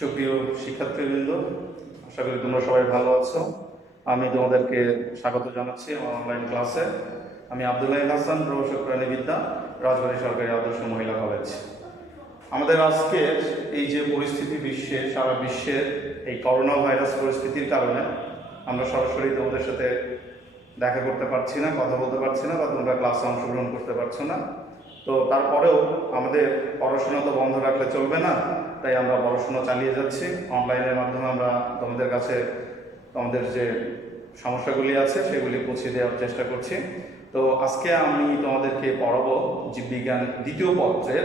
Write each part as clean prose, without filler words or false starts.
সুপ্রিয় শিক্ষার্থীবৃন্দ, আশা করি তোমরা সবাই ভালো আছো। আমি তোমাদেরকে স্বাগত জানাচ্ছি আমার অনলাইন ক্লাসে। আমি আব্দুল্লাহ হাসান, প্রভাষক প্রাণীবিদ্যা, রাজবাড়ী সরকারি আদর্শ মহিলা কলেজ। আমাদের আজকের এই যে পরিস্থিতি বিশ্বের, সারা বিশ্বের এই করোনা ভাইরাস পরিস্থিতির কারণে আমরা সরাসরি তোমাদের সাথে দেখা করতে পারছি না, কথা বলতে পারছি না, বা তোমরা ক্লাসে অংশগ্রহণ করতে পারছো না। তো তারপরেও আমাদের পড়াশোনা তো বন্ধ রাখলে চলবে না, তাই আমরা পড়াশোনা চালিয়ে যাচ্ছি। অনলাইনের মাধ্যমে আমরা তোমাদের কাছে তোমাদের যে সমস্যাগুলি আছে সেগুলি পৌঁছে দেওয়ার চেষ্টা করছি। তো আজকে আমি তোমাদেরকে পড়াবো জীববিজ্ঞান দ্বিতীয় পত্রের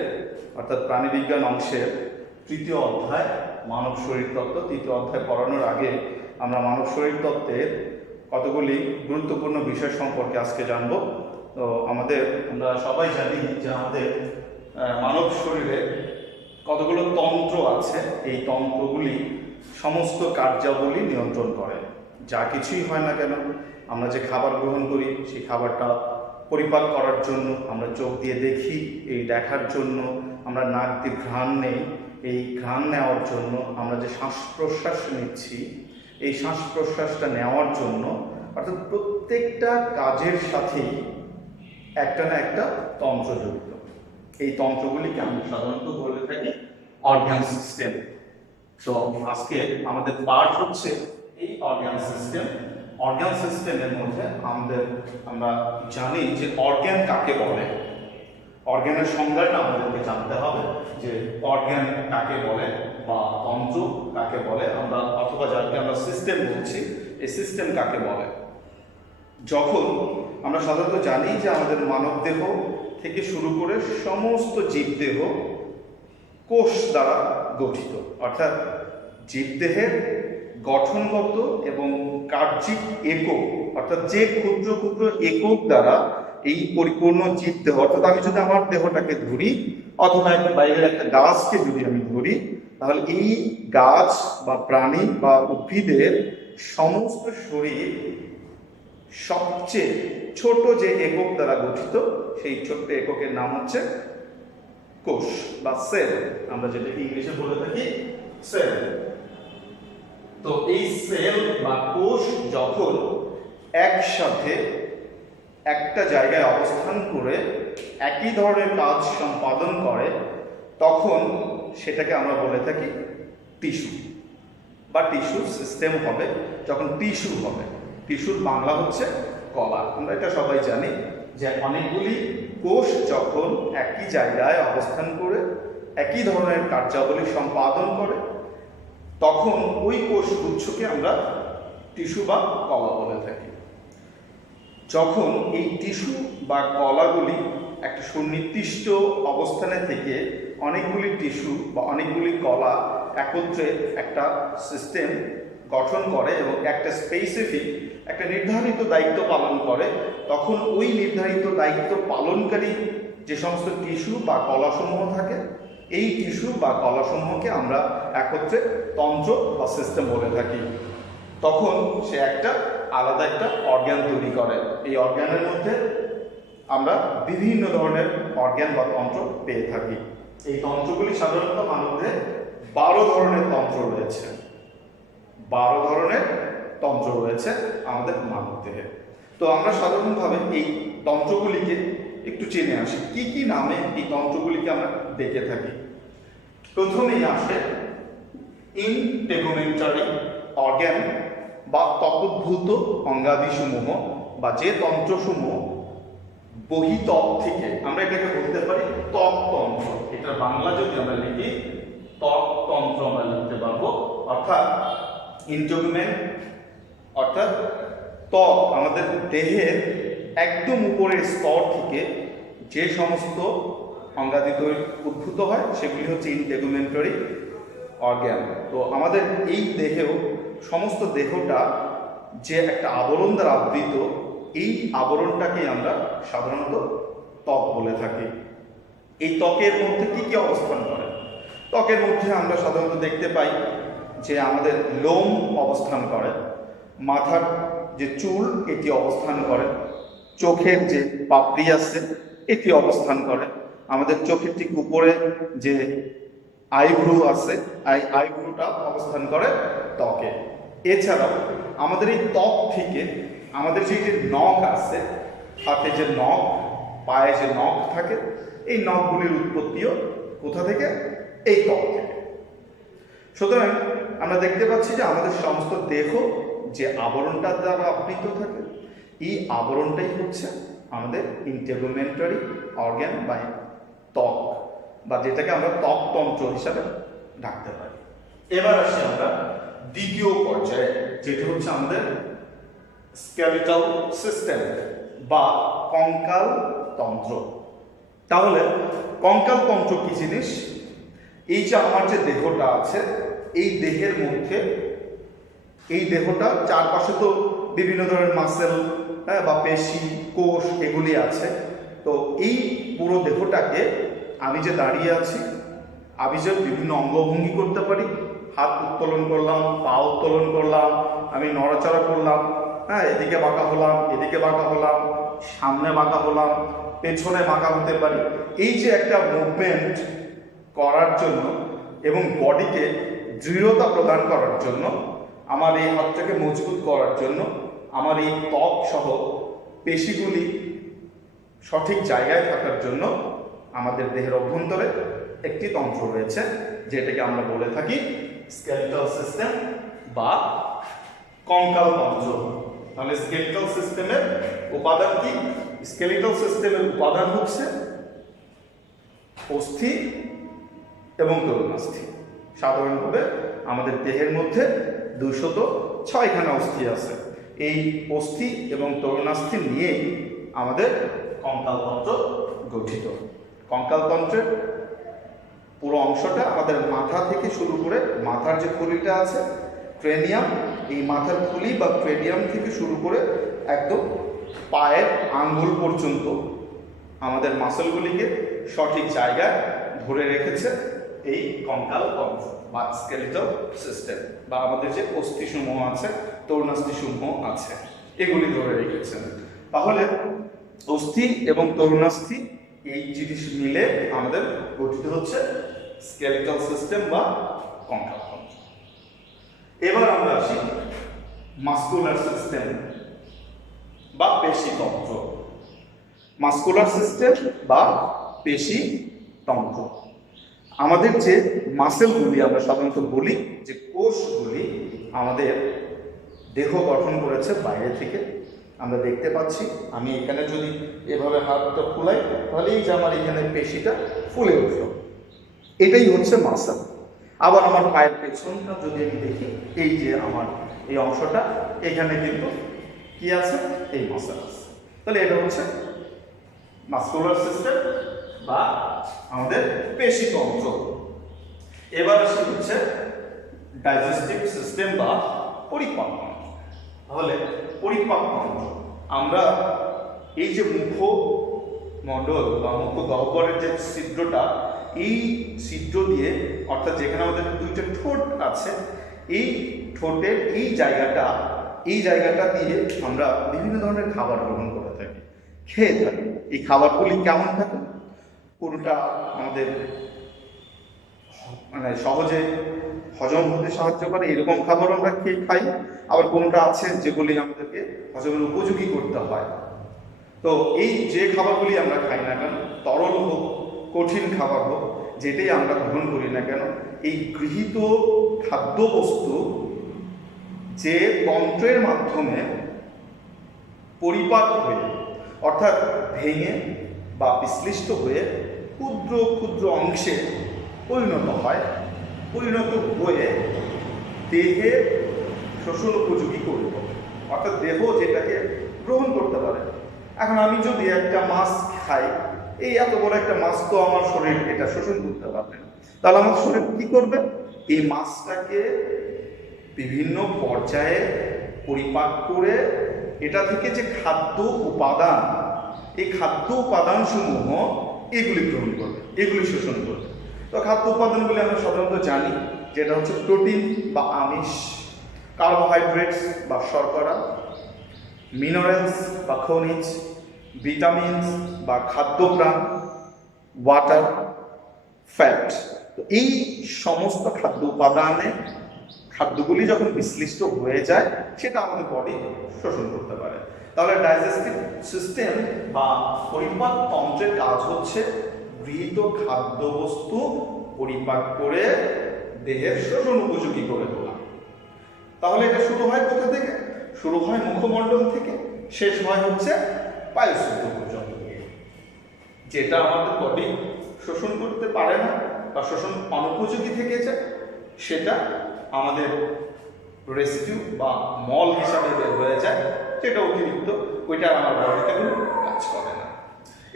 অর্থাৎ প্রাণীবিজ্ঞান অংশের তৃতীয় অধ্যায় মানব শরীরতত্ত্ব। তৃতীয় অধ্যায় পড়ানোর আগে আমরা মানব শরীরতত্ত্বের কতগুলি গুরুত্বপূর্ণ বিষয় সম্পর্কে আজকে জানব। তো আমরা সবাই জানি যে আমাদের মানব শরীরে কতগুলো তন্ত্র আছে। এই তন্ত্রগুলি সমস্ত কার্যাবলী নিয়ন্ত্রণ করে। যা কিছুই হয় না কেন, আমরা যে খাবার গ্রহণ করি সেই খাবারটা পরিপাক করার জন্য আমরা চোখ দিয়ে দেখি, এই দেখার জন্য আমরা নাক দিয়ে ঘ্রাণ নেই, এই ঘ্রাণ নেওয়ার জন্য আমরা যে শ্বাস প্রশ্বাস নিচ্ছি, এই শ্বাস প্রশ্বাসটা নেওয়ার জন্য, অর্থাৎ প্রত্যেকটা কাজের সাথেই একটা না একটা তন্ত্র জড়িত। এই তন্ত্রগুলিকে আমরা সাধারণত বলে থাকি অর্গান সিস্টেম। তো আজকে আমাদের পার্ট হচ্ছে এই অর্গান সিস্টেম। অর্গান সিস্টেমের মধ্যে আমরা জানি যে অর্গান কাকে বলে। অর্গানের সংজ্ঞাটা আমাদেরকে জানতে হবে যে অর্গান কাকে বলে বা তন্ত্র কাকে বলে, আমরা অথবা যাকে আমরা সিস্টেম বলছি, এই সিস্টেম কাকে বলে। যখন আমরা সাধারণত জানি যে আমাদের মানবদেহ থেকে শুরু করে সমস্ত জীবদেহ কোষ দ্বারা গঠিত, অর্থাৎ জীবদেহের গঠনগত এবং কার্যিক একক, অর্থাৎ যে ক্ষুদ্র ক্ষুদ্র একক দ্বারা এই পরিপূর্ণ জীবদেহ, অর্থাৎ আমি যদি আমার দেহটাকে ধরি অথবা একটা বাইরের একটা গাছকে যদি আমি ধরি, তাহলে এই গাছ বা প্রাণী বা উদ্ভিদের সমস্ত শরীর সবচেয়ে ছোট যে একক দ্বারা গঠিত, সেই ছোট্ট এককের নাম হচ্ছে কোষ বা সেল, আমরা যেটা ইংলিশে বলে থাকি সেল। তো এই সেল বা কোষ যখন একসাথে একটা জায়গায় অবস্থান করে একই ধরনের কাজ সম্পাদন করে, তখন সেটাকে আমরা বলে থাকি টিস্যু বা টিস্যু সিস্টেম হবে। যখন টিস্যু হবে, টিস্যুর বাংলা হচ্ছে কলা। আমরা এটা সবাই জানি যে অনেকগুলি কোষ যখন একই জায়গায় অবস্থান করে একই ধরনের কার্যাবলী সম্পাদন করে, তখন ওই কোষগুচ্ছকে আমরা টিস্যু বা কলা বলে থাকি। যখন এই টিস্যু বা কলাগুলি একটা সুনির্দিষ্ট অবস্থানে থেকে অনেকগুলি টিস্যু বা অনেকগুলি কলা একত্রে একটা সিস্টেম গঠন করে এবং একটা স্পেসিফিক একটা নির্ধারিত দায়িত্ব পালন করে, তখন ওই নির্ধারিত দায়িত্ব পালনকারী যে সমস্ত টিস্যু বা কলাসমূহ থাকে, এই টিস্যু বা কলাসমূহকে আমরা একত্রে তন্ত্র বা সিস্টেম বলে থাকি। তখন সে একটা আলাদা একটা অর্গান তৈরি করে। এই অর্গানের মধ্যে আমরা বিভিন্ন ধরনের অর্গান বা তন্ত্র পেয়ে থাকি। এই তন্ত্রগুলি সাধারণত মানবদেহে 12 ধরনের তন্ত্র রয়েছে। 12 ধরনের তন্ত্র রয়েছে আমাদের মানবদেহে। তো আমরা সাধারণভাবে এই তন্ত্রগুলিকে একটু চেনে আসি। কি কি নামে এই তন্ত্রগুলিকে আমরা ডেকে থাকি? প্রথমেই আসে ইনটেগুমেন্টারি অর্গান বা তপোদ্ভূত অঙ্গাদিসমূহ, বা যে তন্ত্রসমূহ বহিঃত্বক থেকে, আমরা এটাকে বলতে পারি ত্বকতন্ত্র। এটার বাংলা যদি আমরা লিখি ত্বকতন্ত্র আমরা লিখতে পারবো। অর্থাৎ ইনটেগুমেন্ট অর্থাৎ ত্বক, আমাদের দেহের একদম উপরের স্তর থেকে যে সমস্ত অঙ্গাদি উদ্ভূত হয় সেগুলি হচ্ছে ইনটেগুমেন্টারি অর্গান। তো আমাদের এই দেহেও সমস্ত দেহটা যে একটা আবরণ দ্বারা আবৃত, এই আবরণটাকে আমরা সাধারণত ত্বক বলে থাকি। এই ত্বকের মধ্যে কি কি অবস্থান করে? ত্বকের মধ্যে আমরা সাধারণত দেখতে পাই যে আমাদের লোম অবস্থান করে, মাথার যে চুল এটি অবস্থান করে, চোখের যে পাপড়ি আছে এটি অবস্থান করে, আমাদের চোখের ঠিক উপরে যে আইব্রু আছে, আইব্রুটা অবস্থান করে ত্বকে। এছাড়াও আমাদের এই ত্বক থেকে আমাদের যে নখ আছে, হাতে যে নখ, পায়ে যে নখ থাকে, এই নখগুলির উৎপত্তিও কোথা থেকে? এই ত্বক থেকে। সুতরাং আমরা দেখতে পাচ্ছি যে আমাদের সমস্ত দেহ যে আবরণটা দ্বারা আবৃত থাকে, এই আবরণটাই হচ্ছে আমাদের ইন্টেগুমেন্টারি অর্গান বা ত্বক, বা যেটাকে আমরা ত্বকতন্ত্র হিসাবে ডাকতে পারি। এবার আসি আমরা দ্বিতীয় পর্যায়ে, যেটা হচ্ছে আমাদের স্কেলিটাল সিস্টেম বা কঙ্কাল তন্ত্র। তাহলে কঙ্কাল তন্ত্র কি জিনিস? এই যে আমার যে দেহটা আছে, এই দেহের মধ্যে, এই দেহটা চারপাশে তো বিভিন্ন ধরনের মাসেল বা পেশি, কোষ এগুলি আছে। তো এই পুরো দেহটাকে আমি যে দাঁড়িয়ে আছি, আমি যে বিভিন্ন অঙ্গভঙ্গি করতে পারি, হাত উত্তোলন করলাম, পা উত্তোলন করলাম, আমি নড়াচড়া করলাম, এদিকে বাঁকা হলাম, এদিকে বাঁকা হলাম, সামনে বাঁকা হলাম, পেছনে বাঁকা হতে পারি। এই যে একটা মুভমেন্ট করার জন্য এবং বডিকে দৃঢ়তা প্রদান করার জন্য, আমার এই হাতটাকে মজবুত করার জন্য, আমার এই ত্বক সহ পেশিগুলি সঠিক জায়গায় থাকার জন্য আমাদের দেহের অভ্যন্তরে একটি তন্ত্র রয়েছে, যেটাকে আমরা বলে থাকি স্কেলিটাল সিস্টেম বা কঙ্কাল তন্ত্র। তাহলে স্কেলিটাল সিস্টেমের উপাদান কি? স্কেলিটাল সিস্টেমের উপাদান হচ্ছে অস্থি এবং তরুণাস্থি। সাধারণভাবে আমাদের দেহের মধ্যে 206খানা অস্থি আছে। এই অস্থি এবং তরুণাস্থি নিয়েই আমাদের কঙ্কালতন্ত্র গঠিত। কঙ্কালতন্ত্রের পুরো অংশটা আমাদের মাথা থেকে শুরু করে, মাথার যে খুলিটা আছে ক্রেনিয়াম, এই মাথার খুলি বা ক্রেনিয়াম থেকে শুরু করে একদম পায়ের আঙ্গুল পর্যন্ত আমাদের মাসলগুলিকে সঠিক জায়গায় ধরে রেখেছে এই কঙ্কালতন্ত্র বা স্কেলিটাল সিস্টেম, বা আমাদের যে অস্থিসমূহ আছে, তরুণাস্থিসমূহ আছে, এগুলি ধরে রেখেছেন। তাহলে অস্থি এবং তরুণাস্থি এই জিনিস মিলে আমাদের গঠিত হচ্ছে স্কেলিটাল সিস্টেম বা কঙ্কালতন্ত্র। এবার আমরা আসি মাসকুলার সিস্টেম বা পেশিতন্ত্র। মাসকুলার সিস্টেম বা পেশিতন্ত্র, আমাদের যে মাসেলগুলি আমরা সাধারণত বলি, যে কোষগুলি আমাদের দেহ গঠন করেছে বাইরে থেকে, আমরা দেখতে পাচ্ছি। আমি এখানে যদি এভাবে হাতটা ফুলাই, তাহলে এই যে আমার এখানে পেশিটা ফুলে উঠল, এটাই হচ্ছে মাসেল। আবার আমার পায়ের পেছনটা যদি আমি দেখি, এই যে আমার এই অংশটা, এখানে কিন্তু কি আছে? এই মাসেল আছে। তাহলে এটা হচ্ছে মাসকুলার সিস্টেম বা আমাদের পেশিতন্ত্র। এবার আসি হচ্ছে ডাইজেস্টিভ সিস্টেম বা পরিপাক তন্ত্র। তাহলে পরিপাক তন্ত্র, আমরা এই যে মুখমণ্ডল বা মুখ গহ্বরের যে ছিদ্রটা, এই ছিদ্র দিয়ে, অর্থাৎ যেখানে আমাদের দুইটা ঠোঁট আছে, এই ঠোঁটের এই জায়গাটা দিয়ে আমরা বিভিন্ন ধরনের খাবার গ্রহণ করে থাকি, খেয়ে থাকি। এই খাবারগুলি কেমন থাকে? কোনটা আমাদের মানে সহজে হজম হতে সাহায্য করে, এরকম খাবার আমরা খেয়ে খাই। আবার কোনটা আছে যেগুলি আমাদেরকে হজমের উপযোগী করতে হয়। তো এই যে খাবারগুলি আমরা খাই না কেন, তরল হোক, কঠিন খাবার হোক, যেটাই আমরা গ্রহণ করি না কেন, এই গৃহীত খাদ্যবস্তু যে তন্ত্রের মাধ্যমে পরিপাক হয়ে, অর্থাৎ ভেঙে বা বিশ্লিষ্ট হয়ে ক্ষুদ্র ক্ষুদ্র অংশে পরিণত হয়ে দেহে শোষণ উপযোগী করব, অর্থাৎ দেহ যেটাকে গ্রহণ করতে পারে। এখন আমি যদি একটা মাছ খাই, এই এত বড় একটা মাছ তো আমার শরীর এটা শোষণ করতে পারবে না। তাহলে আমার শরীর কি করবে? এই মাছটাকে বিভিন্ন পর্যায়ে পরিপাক করে এটা থেকে যে খাদ্য উপাদান, এই খাদ্য উপাদান সমূহ এগুলি গ্রহণ করবে, এগুলি শোষণ করবে। তো খাদ্য উপাদানগুলি আমরা সাধারণত জানি, যেটা হচ্ছে প্রোটিন বা আমিষ, কার্বোহাইড্রেটস বা শর্করা, মিনারেলস বা খনিজ, ভিটামিনস বা খাদ্যপ্রাণ, ওয়াটার, ফ্যাট তো এই সমস্ত খাদ্য উপাদানে খাদ্যগুলি যখন বিশ্লিষ্ট হয়ে যায় সেটা আমাদের বডি শোষণ করতে পারে। তাহলে ডাইজেস্টিভ সিস্টেম বা পরিপাক তন্ত্রের কাজ হচ্ছে গৃহীত খাদ্যবস্তু পরিপাক করে দেহের শোষণ উপযোগী করে তোলা। তাহলে এটা শুরু হয় কোথা থেকে? শুরু হয় মুখমণ্ডল থেকে, শেষ হয় হচ্ছে পায়ুসূত্র পর্যন্ত, যেটা আমাদের বডি শোষণ করতে পারে না বা শোষণ অনুপযোগী থেকে যায় সেটা আমাদের রেসিডিউ বা মল হিসাবে বের হয়ে যায়, যেটা অতিরিক্ত, ওইটা আমার বডিতে কোনো কাজ করে না।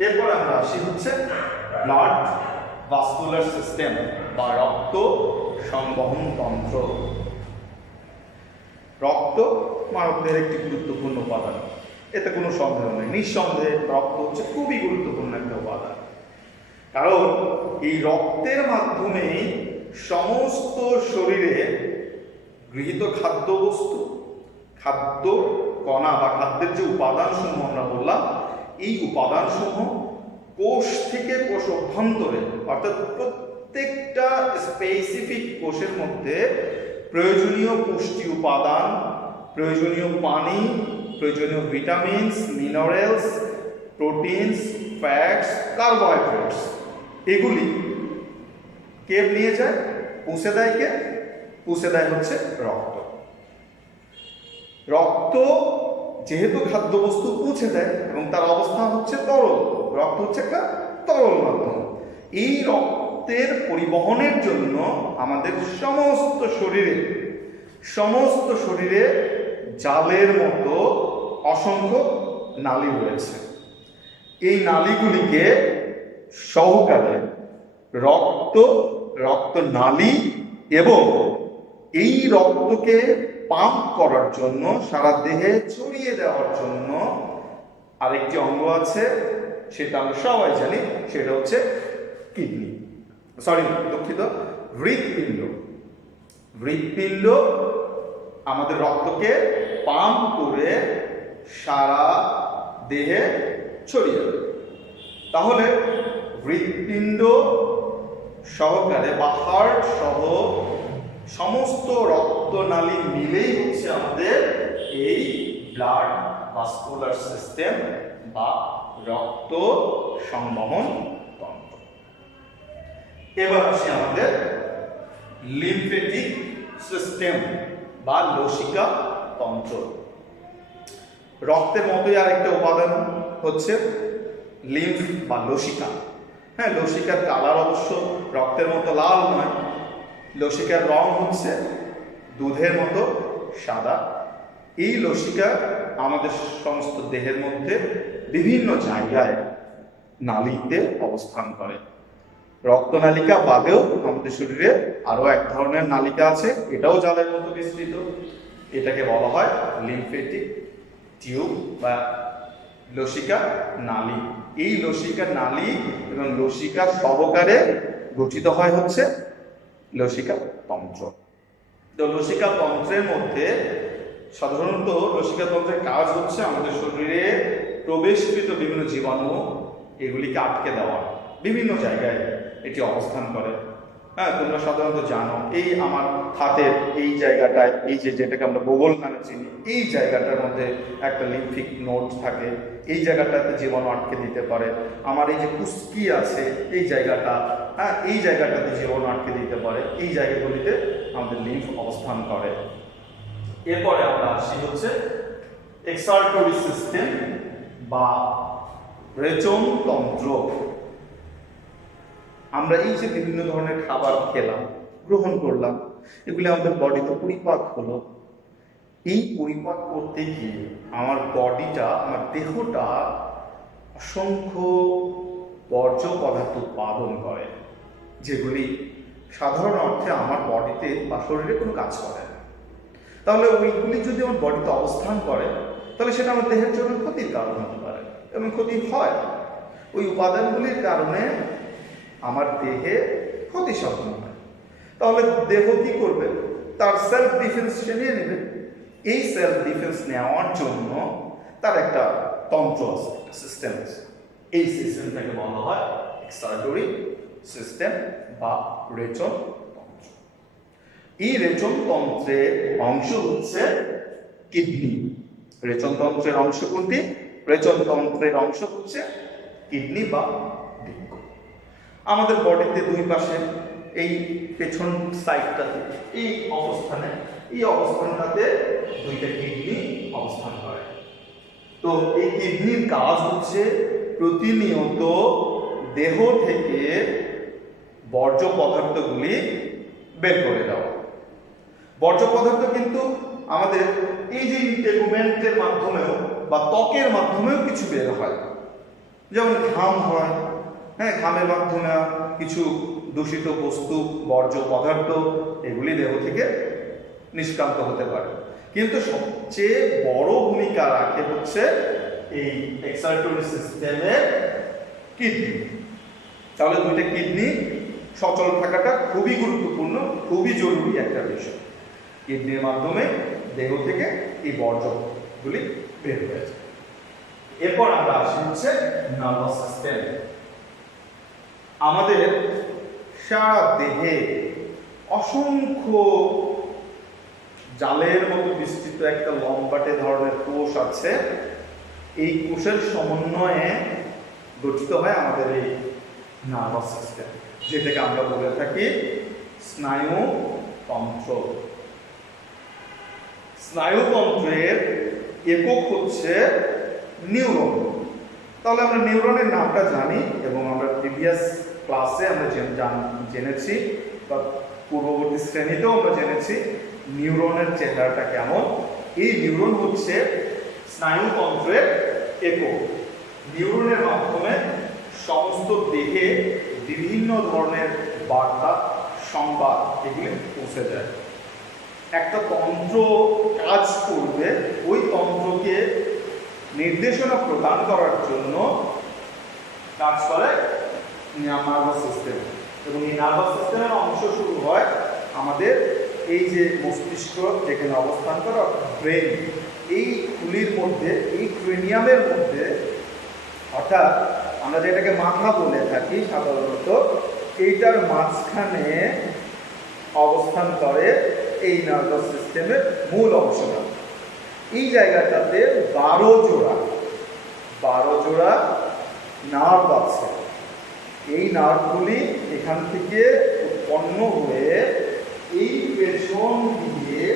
এরপর আমরা আসি হচ্ছে ব্লাড ভাস্কুলার সিস্টেম বা রক্ত সংবহন তন্ত্র। রক্ত মানবদের একটি গুরুত্বপূর্ণ উপাদান, এতে কোনো সন্দেহ নেই। নিঃসন্দেহে রক্ত হচ্ছে খুবই গুরুত্বপূর্ণ একটা উপাদান, কারণ এই রক্তের মাধ্যমেই সমস্ত শরীরে গৃহীত খাদ্যবস্তু, খাদ্য কণা বা খাদ্যের যে উপাদানসমূহ আমরা বললাম, এই উপাদানসমূহ কোষ থেকে কোষ অভ্যন্তরে, অর্থাৎ প্রত্যেকটা স্পেসিফিক কোষের মধ্যে প্রয়োজনীয় পুষ্টি উপাদান, প্রয়োজনীয় পানি, প্রয়োজনীয় vitamins, minerals, proteins, fats, carbohydrates, এগুলি কে নিয়ে যায়? পুষে দেয় কে? পুষে দেয় হচ্ছে রক্ত। রক্ত যেহেতু খাদ্যবস্তু পুছে দেয় এবং তার অবস্থা হচ্ছে তরল, রক্ত হচ্ছে একটা তরল মাধ্যম, এই রক্তের পরিবহনের জন্য আমাদের সমস্ত শরীরে জালের মতো অসংখ্য নালী রয়েছে। এই নালীগুলিকে সহকারে রক্ত নালী এবং এই রক্তকে পাম্প করার জন্য, সারা দেহে ছড়িয়ে দেওয়ার জন্য আরেকটি অঙ্গ আছে, সেটা আমরা সবাই জানি, সেটা হচ্ছে কিডনি, হৃৎপিণ্ড। হৃৎপিণ্ড আমাদের রক্তকে পাম্প করে সারা দেহে ছড়িয়ে দেয়। তাহলে হৃৎপিণ্ড সহকারে বা হার্ট সহ সমস্ত রক্তনালী মিলেই হচ্ছে আমাদের এই ব্লাড ভাস্কুলার সিস্টেম বা রক্ত সংবহন তন্ত্র। এবার আসি আমাদের লিম্ফেটিক সিস্টেম বা লসিকা তন্ত্র। রক্তের মতোই আরেকটা উপাদান হচ্ছে লিম্ফ বা লসিকা। হ্যাঁ, লসিকার কালার অবশ্য রক্তের মতো লাল নয়, লসিকার রং হচ্ছে দুধের মতো সাদা। এই লসিকা আমাদের সমস্ত দেহের মধ্যে বিভিন্ন জায়গায় নালীতে অবস্থান করে। রক্তনালিকা বাদেও আমাদের শরীরে আরো এক ধরনের নালিকা আছে, এটাও জালের মতো বিস্তৃত, এটাকে বলা হয় লিম্ফেটিক টিউব বা লসিকা নালী। এই লসিকা নালী এবং লসিকা সহকারে গঠিত হয় হচ্ছে লসিকা তন্ত্র। তো লসিকা তন্ত্রের মধ্যে সাধারণত লসিকা তন্ত্রের কাজ হচ্ছে আমাদের শরীরে প্রবেশকৃত বিভিন্ন জীবাণু এগুলিকে আটকে দেওয়া। বিভিন্ন জায়গায় এটি অবস্থান করে। হ্যাঁ, তোমরা সাধারণত জানো, এই আমার হাতের এই জায়গাটায়, এই যেটাকে আমরা বগল নামে চিনি, এই জায়গাটার মধ্যে একটা লিম্ফিক নোড থাকে, এই জায়গাটাতে জীবাণু আটকে দিতে পারে। আমার এই যে কুস্কি আছে এই জায়গাটা, হ্যাঁ, এই জায়গাটাতে জীবাণু আটকে দিতে পারে। এই জায়গাগুলিতে আমাদের লিম্ফ অবস্থান করে। এরপরে আমরা আসি হচ্ছে এক্সালটরি সিস্টেম বা রেচন তন্ত্র। আমরা এই যে বিভিন্ন ধরনের খাবার খেলাম, গ্রহণ করলাম, এগুলি আমাদের বডিতে পরিপাক হলো। এই পরিপাক করতে গিয়ে আমার বডিটা, আমার দেহটা অসংখ্য বর্জ্য পদার্থ উৎপাদন করে, যেগুলি সাধারণ অর্থে আমার বডিতে বা শরীরে কোনো কাজ করে না। তাহলে ওইগুলি যদি আমার বডিতে অবস্থান করে, তাহলে সেটা আমার দেহের জন্য ক্ষতির কারণ হতে পারে এবং ক্ষতি হয়। ওই উপাদানগুলির কারণে আমার দেহে ক্ষতি সাধন হয়। তাহলে দেহ কি করবে? তার সেলফ ডিফেন্স সে নিয়ে নেবে। এই সেলফ ডিফেন্স নেওয়ার জন্য তার একটা তন্ত্র আছে, একটা সিস্টেম আছে। এই সিস্টেমটাকে বলা হয় এক্সালটরি সিস্টেম বা রেচন তন্ত্র। এই রেচন তন্ত্রের অংশ হচ্ছে কিডনি। রেচন তন্ত্রের অংশ কোনটি? রেচন তন্ত্রের অংশ হচ্ছে কিডনি বা বৃক্ক। আমাদের বডিতে দুই পাশে এই পেছন সাইডটাতে এই অবস্থানটাতে দুইটা কিডনি অবস্থান করে। তো এই কিডনির কাজ হচ্ছে প্রতিনিয়ত দেহ থেকে বর্জ্য পদার্থগুলি বের করে দেওয়া। বর্জ্য পদার্থ কিন্তু আমাদের এই যে ইন্টেগুমেন্টের মাধ্যমেও বা ত্বকের মাধ্যমেও কিছু বের হয়, যেমন ঘাম হয়, হ্যাঁ, ঘামের মাধ্যমে কিছু দূষিত বস্তু, বর্জ্য পদার্থ এগুলি দেহ থেকে নিষ্কান্ত হতে পারে। কিন্তু সবচেয়ে বড় ভূমিকা রাখে হচ্ছে এই এক্সালটরি সিস্টেমের কিডনি। তাহলে দুইটা কিডনি সচল থাকাটা খুবই গুরুত্বপূর্ণ, খুবই জরুরি একটা বিষয়। কিডনির মাধ্যমে দেহ থেকে এই বর্জ্যগুলি বের হয়ে যায়। এরপর আমরা আসি হচ্ছে নার্ভাস সিস্টেম। আমাদের সারা দেহে অসংখ্য জালের মতো বিস্তৃত একটা লম্বাটে ধরনের কোষ আছে। এই কোষের সমন্বয়ে গঠিত হয় আমাদের এই নার্ভাস সিস্টেম, যেটাকে আমরা বলে থাকি স্নায়ুতন্ত্র। স্নায়ুতন্ত্রের একক হচ্ছে নিউরন। তাহলে আমরা নিউরনের নামটা জানি এবং আমরা প্রিভিয়াস ক্লাসে আমরা জেনেছি বা পূর্ববর্তী শ্রেণীতেও আমরা জেনেছি নিউরনের চেহারাটা কেমন। এই নিউরন হচ্ছে স্নায়ুতন্ত্রের একক। নিউরনের মাধ্যমে সমস্ত দেহে বিভিন্ন ধরনের বার্তা, সংবাদ এগুলি পৌঁছে যায়। একটা তন্ত্র কাজ করবে, ওই তন্ত্রকে নির্দেশনা প্রদান করার জন্য কাজ করে নার্ভাস সিস্টেম। এবং এই নার্ভাস সিস্টেমের অংশ শুরু হয় আমাদের এই যে মস্তিষ্ক যেখানে অবস্থান করে ব্রেন, এই খুলির মধ্যে, এই ক্রেনিয়ামের মধ্যে, অর্থাৎ আমরা যেটাকে মাথা বলে থাকি সাধারণত, এইটার মাঝখানে অবস্থান করে এই নার্ভাস সিস্টেমের মূল অংশটা। এই জায়গাটাতে 12 জোড়া নার্ভ আছে। এই নার্ভগুলি এখান থেকে উৎপন্ন হয়ে এই পেছন দিয়ে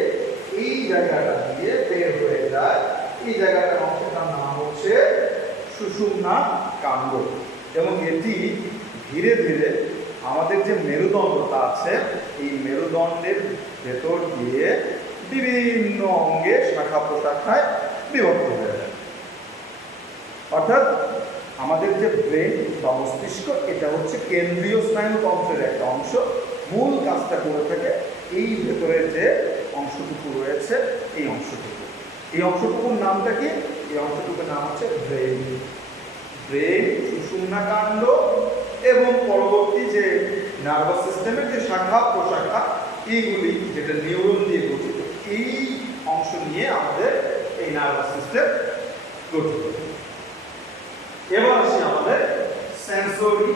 এই জায়গাটা দিয়ে বের হয়ে যায়। এই জায়গাটার অংশটার নাম হচ্ছে সুষুম্না কাণ্ড। এবং এটি ধীরে ধীরে আমাদের যে মেরুদণ্ডটা আছে, এই মেরুদণ্ডের ভেতর দিয়ে বিভিন্ন অঙ্গে শাখা প্রশাখায় বিভক্ত হয়ে যায়। অর্থাৎ আমাদের যে ব্রেন বা মস্তিষ্ক, এটা হচ্ছে কেন্দ্রীয় স্নায়ুতন্ত্রের একটা অংশ। মূল কাজটা করে থাকে এই ভেতরের যে অংশটুকু রয়েছে, এই অংশটুকু। এই অংশটুকুর নামটা কি? এই অংশটুকুর নাম হচ্ছে ব্রেন। ব্রেন, সুষুম্না কাণ্ড এবং পরবর্তী যে নার্ভাস সিস্টেমের যে শাখা প্রশাখা, এইগুলি যেটা নিউরন দিয়ে গঠিত, এই অংশ নিয়ে আমাদের এই নার্ভাস সিস্টেম গঠিত। এবার আসি আমাদের সেন্সরি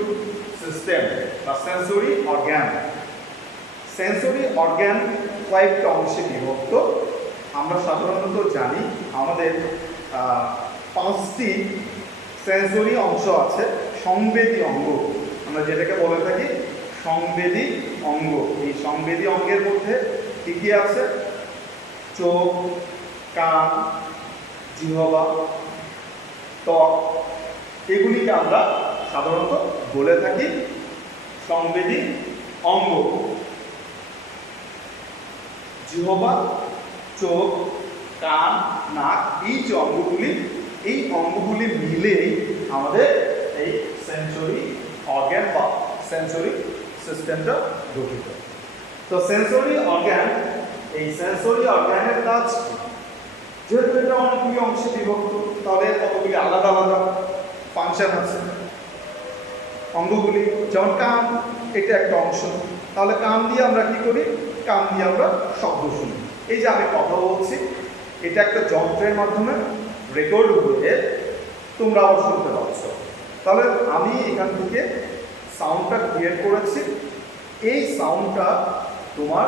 সিস্টেম বা সেন্সরি অর্গান। সেন্সরি অর্গান কয়েকটা অংশে বিভক্ত। আমরা সাধারণত জানি আমাদের 5টি সেন্সরি অংশ আছে। সংবেদী অঙ্গ আমরা যেটাকে বলে থাকি সংবেদী অঙ্গ। এই সংবেদী অঙ্গের মধ্যে কি কি আছে? চোখ, কান, জিহ্বা, ত্বক, এগুলিকে আমরা সাধারণত বলে থাকি সংবেদী অঙ্গ। জিহ্বা, চোখ, কান, নাক, এই যে অঙ্গগুলি, এই অঙ্গগুলি মিলেই আমাদের এই সেন্সরি অর্গান বা সেন্সরি সিস্টেমটা গঠিত। তো সেন্সরি অর্গান, এই সেন্সরি অর্গানের কাজ যেহেতু এটা অনেকগুলি অংশে বিভক্ত, তাহলে কতগুলি আলাদা আলাদা ফাংশন আছে। অঙ্গগুলি যেমন কান, এটা একটা অংশ। তাহলে কান দিয়ে আমরা কি করি? কান দিয়ে আমরা শব্দ শুনি। এই যে আমি কথা বলছি, এটা একটা যন্ত্রের মাধ্যমে রেকর্ড হয়ে তোমরা আবার শুনতে পাচ্ছ। তাহলে আমি এখান থেকে সাউন্ডটা ক্রিয়েট করেছি, এই সাউন্ডটা তোমার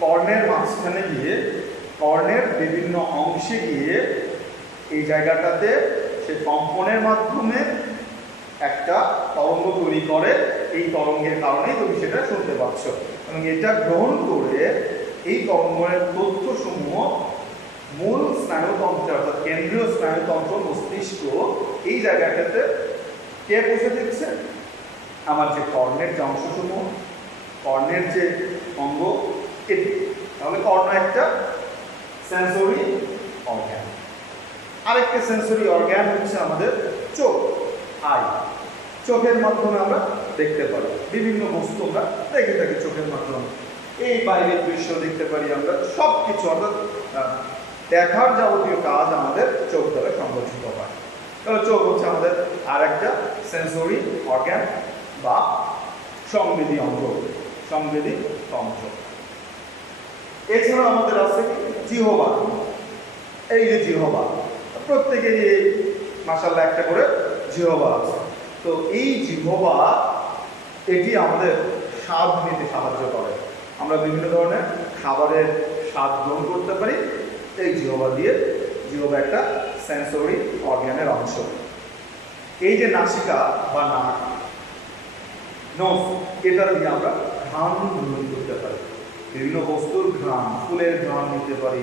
কর্ণের মাঝখানে গিয়ে, কর্ণের বিভিন্ন অংশে গিয়ে এই জায়গাটাতে সে কম্পনের মাধ্যমে একটা তরঙ্গ তৈরি করে। এই তরঙ্গের কারণেই তুমি সেটা শুনতে পাচ্ছ, এবং এটা গ্রহণ করে এই তরঙ্গের তথ্যসমূহ মূল স্নায়ুতন্ত্র অর্থাৎ কেন্দ্রীয় স্নায়ুতন্ত্র মস্তিষ্ক এই জায়গাটাতে কে পৌঁছে দিচ্ছে? আমার যে কর্ণের যে অংশসমূহ, কর্ণের যে অঙ্গ এটি। তাহলে কর্ণ একটা সেন্সরি অর্গ্যান। আরেকটা সেন্সরি অর্গ্যান হচ্ছে আমাদের চোখ, আই। চোখের মাধ্যমে আমরা দেখতে পারি বিভিন্ন বস্তু, আমরা দেখে থাকি চোখের মাধ্যমে। এই বাইরের দৃশ্য দেখতে পারি আমরা, সব কিছু অর্থাৎ দেখার যাবতীয় কাজ আমাদের চোখ দ্বারা সংগঠিত হয়। তাহলে চোখ হচ্ছে আমাদের আর একটা সেন্সরি অর্গ্যান বা সংবেদী অঙ্গ, সংবেদী তন্ত্র। এছাড়া আমাদের আছে জিহ্বা। এই যে জিহ্বা, প্রত্যেকেরই মাশাআল্লাহ একটা করে জিহ্বা আছে। তো এই জিহ্বা এটি আমাদের স্বাদ নিতে সাহায্য করে। আমরা বিভিন্ন ধরনের খাবারের স্বাদ গ্রহণ করতে পারি এই জিহ্বা দিয়ে। জিহ্বা একটা সেন্সরি অর্গ্যানের অংশ। এই যে নাসিকা বা নাক, নোজ, এটা দিয়ে আমরা ঘ্রাণ গ্রহণ করতে পারি। বিভিন্ন বস্তুর ঘ্রাণ, ফুলের ঘ্রাণ নিতে পারি,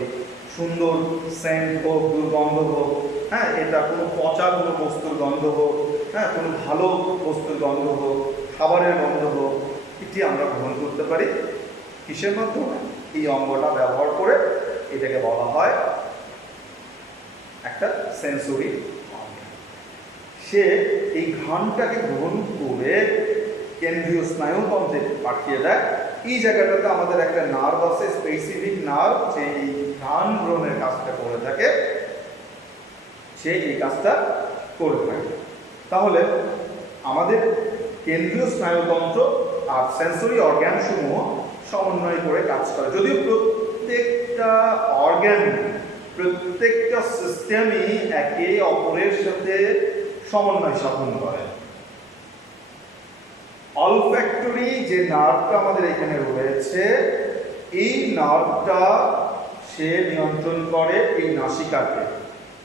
সুন্দর সেন্ট হোক, দুর্গন্ধ হোক, হ্যাঁ, এটা কোনো পচা কোনো বস্তুর গন্ধ হোক, হ্যাঁ, কোনো ভালো বস্তুর গন্ধ হোক, খাবারের গন্ধ হোক, এটি আমরা গ্রহণ করতে পারি। কিসের মাধ্যমে? এই অঙ্গটা ব্যবহার করে। এটাকে বলা হয় একটা সেন্সরি অর্গ্যান। সে এই ঘ্রাণটাকে গ্রহণ করে কেন্দ্রীয় স্নায়ুতন্ত্রে পাঠিয়ে দেয়। এই জায়গাটাতে আমাদের একটা নার্ভ আছে, স্পেসিফিক নার্ভ, যে এই ঘ্রাণ গ্রহণের কাজটা করে থাকে, সে এই কাজটা করে থাকে। তাহলে আমাদের কেন্দ্রীয় স্নায়ুতন্ত্র আর সেন্সরি অর্গ্যান সমূহ সমন্বয় করে কাজ করে। যদিও প্রত্যেকটা অর্গ্যান, প্রত্যেকটা সিস্টেমই একে অপরের সাথে সমন্বয় সাধন করে। অলফ্যাক্টরি যে নার্ভটা আমাদের এখানে রয়েছে, এই নার্ভটা সে নিয়ন্ত্রণ করে এই নাসিকাকে,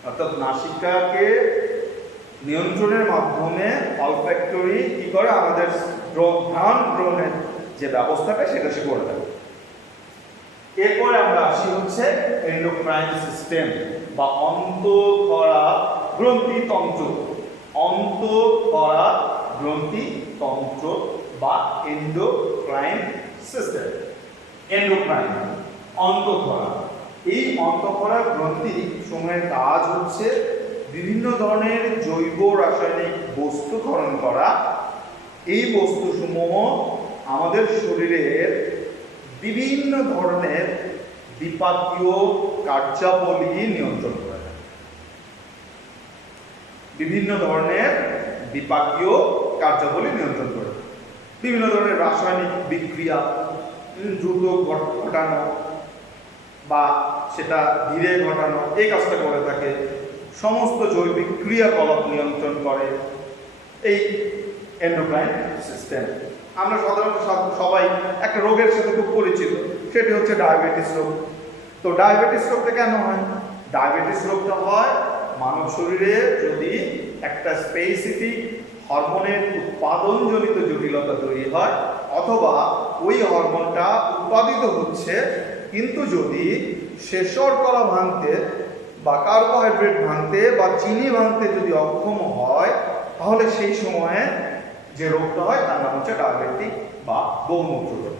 অর্থাৎ নাসিকাকে নিয়ন্ত্রণের মাধ্যমে অলফ্যাক্টরি কি করে? আমাদের ঘ্রাণ গ্রহণের যে ব্যবস্থাটা সেটা সে করে দেয়। এরপরে আমরা আসি হচ্ছে এন্ডোক্রাইন সিস্টেম বা অন্তঃক্ষরা গ্রন্থিতন্ত্র। অন্তঃক্ষরা গ্রন্থিতন্ত্র বা এন্ডোক্রাইন সিস্টেম। এন্ডোক্রাইন, অন্তঃক্ষরা। এই অন্তঃক্ষরা গ্রন্থি সমূহের কাজ হচ্ছে বিভিন্ন ধরনের জৈব রাসায়নিক বস্তু ক্ষরণ করা। এই বস্তুসমূহ আমাদের শরীরের বিভিন্ন ধরনের বিপাকীয় কার্যাবলী নিয়ন্ত্রণ করে। বিভিন্ন ধরনের বিপাকীয় কার্যাবলী নিয়ন্ত্রণ করে। বিভিন্ন ধরনের রাসায়নিক বিক্রিয়া দ্রুত ঘটানো বা সেটা ধীরে ঘটানো, এই কাজটা করে থাকে। সমস্ত জৈবিক ক্রিয়াকলাপ নিয়ন্ত্রণ করে এই এন্ডোক্রাইন সিস্টেম। আমরা সাধারণত সবাই একটা রোগের সাথে খুব পরিচিত, সেটি হচ্ছে ডায়াবেটিস রোগ। তো ডায়াবেটিস রোগটা কেন হয়? ডায়াবেটিস রোগটা হয় মানব শরীরে যদি একটা স্পেসিফিক হরমোনের উৎপাদনজনিত জটিলতা তৈরি হয়, অথবা ওই হরমোনটা উৎপাদিত হচ্ছে কিন্তু যদি সে শর্করা ভাঙতে বা কার্বোহাইড্রেট ভাঙতে বা চিনি ভাঙতে যদি অক্ষম হয়, তাহলে সেই সময়ে যে রোগটা হয় তার নাম হচ্ছে ডায়াবেটিক বা বহুমূত্র রোগ।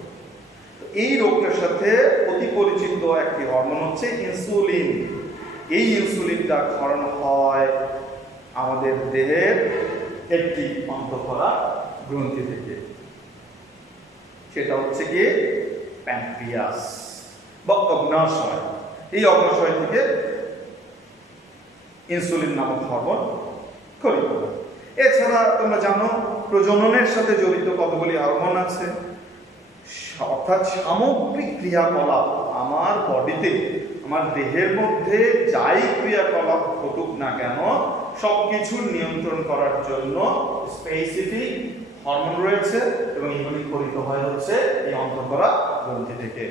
এই রোগটার সাথে অতি পরিচিত একটি হরমোন হচ্ছে ইনসুলিন। এই ইনসুলিনটা ক্ষরণ হয় আমাদের দেহের একটি অন্তঃক্ষরা গ্রন্থি থেকে, সেটা হচ্ছে কি প্যানক্রিয়াস বা অগ্নাশয়। এই অগ্নাশয় থেকে ইনসুলিন নামক হরমোন ক্ষরিত হয়। এছাড়া তোমরা জানো প্রজননের সাথে জড়িত কতগুলি হরমোন আছে, অর্থাৎ সামগ্রিক ক্রিয়াকলাপ আমার বডিতে, আমার দেহের মধ্যে যাই ক্রিয়াকলাপ ঘটুক না কেন, সবকিছু নিয়ন্ত্রণ করার জন্য স্পেসিফিক হরমোন রয়েছে এবং এগুলি ক্ষরিত হয় হচ্ছে এই অন্তঃকরা গ্রন্থি থেকে,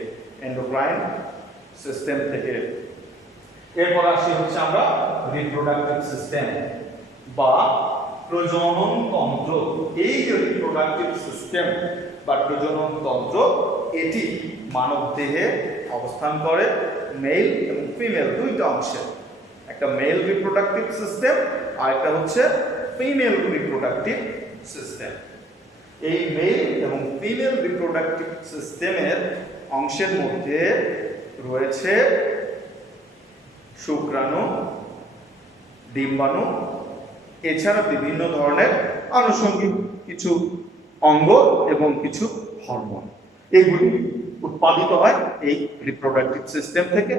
এন্ডোক্রাইন সিস্টেম থেকে। এরপর আসি হচ্ছে আমরা রিপ্রোডাক্টিভ সিস্টেম বা প্রজনন তন্ত্র। এই যে রিপ্রোডাক্টিভ সিস্টেম বা প্রজনন তন্ত্র, এটি মানব দেহে অবস্থান করে মেল এবং ফিমেল দুইটা অংশে। একটা মেল রিপ্রোডাক্টিভ সিস্টেম আর একটা হচ্ছে ফিমেল রিপ্রোডাক্টিভ সিস্টেম। এই মেল এবং ফিমেল রিপ্রোডাক্টিভ সিস্টেমের অংশের মধ্যে রয়েছে শুক্রাণু, ডিম্বাণু, এছাড়া বিভিন্ন ধরনের আনুষঙ্গিক কিছু অঙ্গ এবং কিছু হরমোন। এগুলি উৎপাদিত হয় এই রিপ্রোডাক্টিভ সিস্টেম থেকে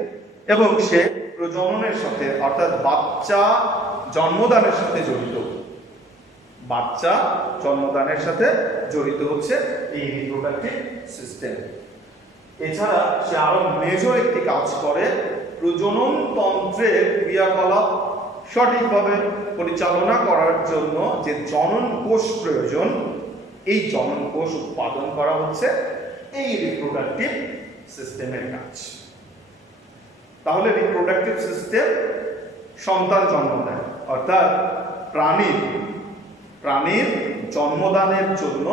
এবং সে প্রজননের সাথে অর্থাৎ বাচ্চা জন্মদানের সাথে জড়িত। বাচ্চা জন্মদানের সাথে জড়িত হচ্ছে এই রিপ্রোডাক্টিভ সিস্টেম। এছাড়া সে আরো মেজর একটি কাজ করে, প্রজনন তন্ত্রের ক্রিয়াকলাপ সঠিকভাবে পরিচালনা করার জন্য যে জনন কোষ প্রয়োজন, এই জনন কোষ উৎপাদন করা হচ্ছে এই রিপ্রোডাক্টিভ সিস্টেমের কাজ। তাহলে রিপ্রোডাক্টিভ সিস্টেম সন্তান জন্ম দেয়, অর্থাৎ প্রাণীর জন্মদানের জন্য